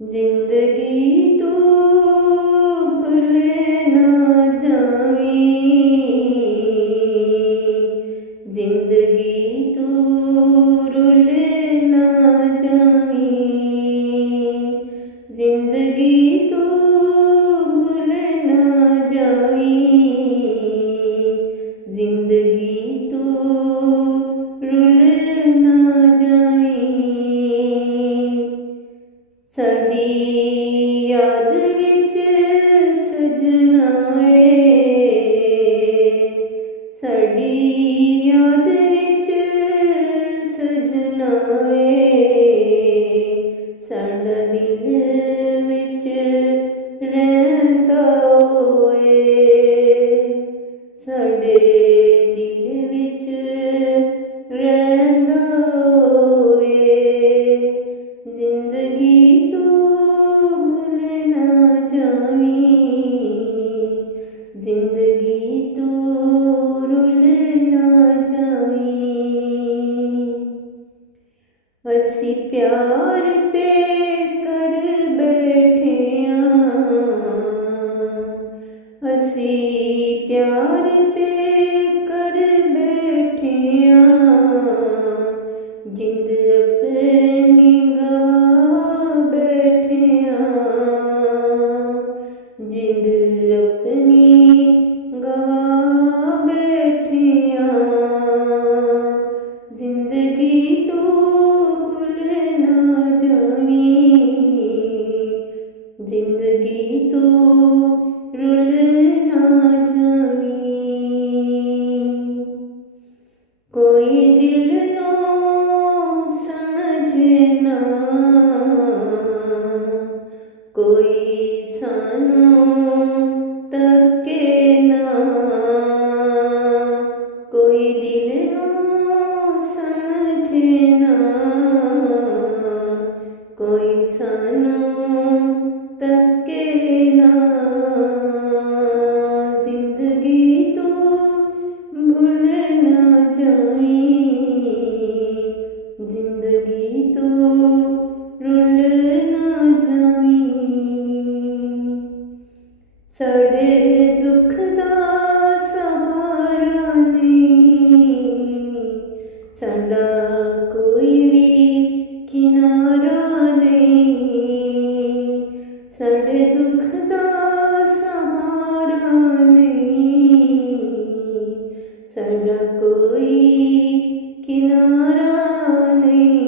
जिंदगी तू भूल ना जावी, जिंदगी तू रुल ना जावी, जिंदगी तू भूल ना जावी, जिंदगी तू रुल ना जावी। साडी याद विच सजना साडी याद विच सजना साडा दिल विच रहिंदा होए, साडे दिल विच रहिंदा होए। जिंदगी तू भूल ना जावी, जिंदगी तू रुल ना जावी। असी प्यार ते कर बैठे असी प्यार ते कर बैठे जिंद अपनी गवा बैठे जिंद अपनी गवा बैठे। जिंदगी तू भूल ना जावी, जिंदगी तू रुल ना जावी। कोई दिल नो समझे ना, कोई सानू तके ना, कोई दिल नो समझे ना, कोई सानू तके ना। जिंदगी तू भूल ना जावी, जिंदगी तू रुल ना जावी। साडे दुख दा सहारा नहीं, साडा कोई भी किनारा नहीं, साडे दुख दा सहारा नहीं, साडा कोई किनारा नहीं।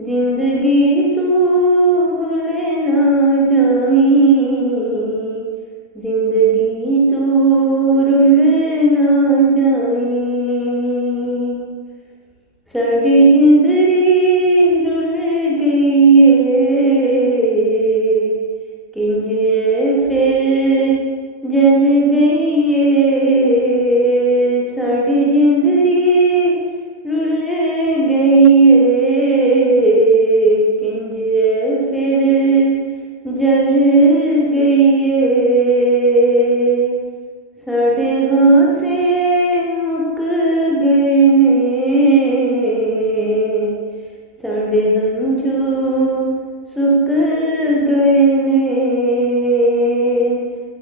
जिंदगी तू भूल ना जावी, जिंदगी तू रुल ना जावी। साडी जिंदड़ी रुल गई किंज फिर जल गई साडी जिंदड़ी रुल गई किंज फिर जल गई। साडे हासे मुक गए ने, साडे हंझू सुक गए ने,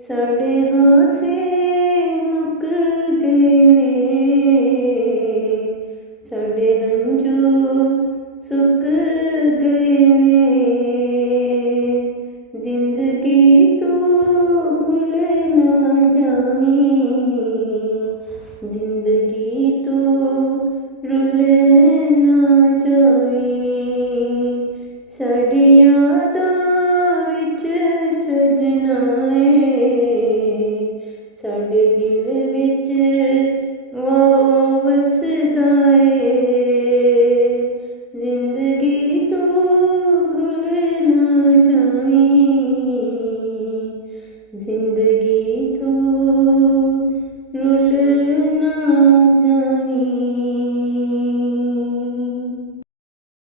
साडे हासे मुक गए ने, साडे हंझू सुक गए ने। जिंदगी तू भूल ना जावी, जिंदगी तू रुल ना जावी। साडी यादां विच सजना साडे दिल विच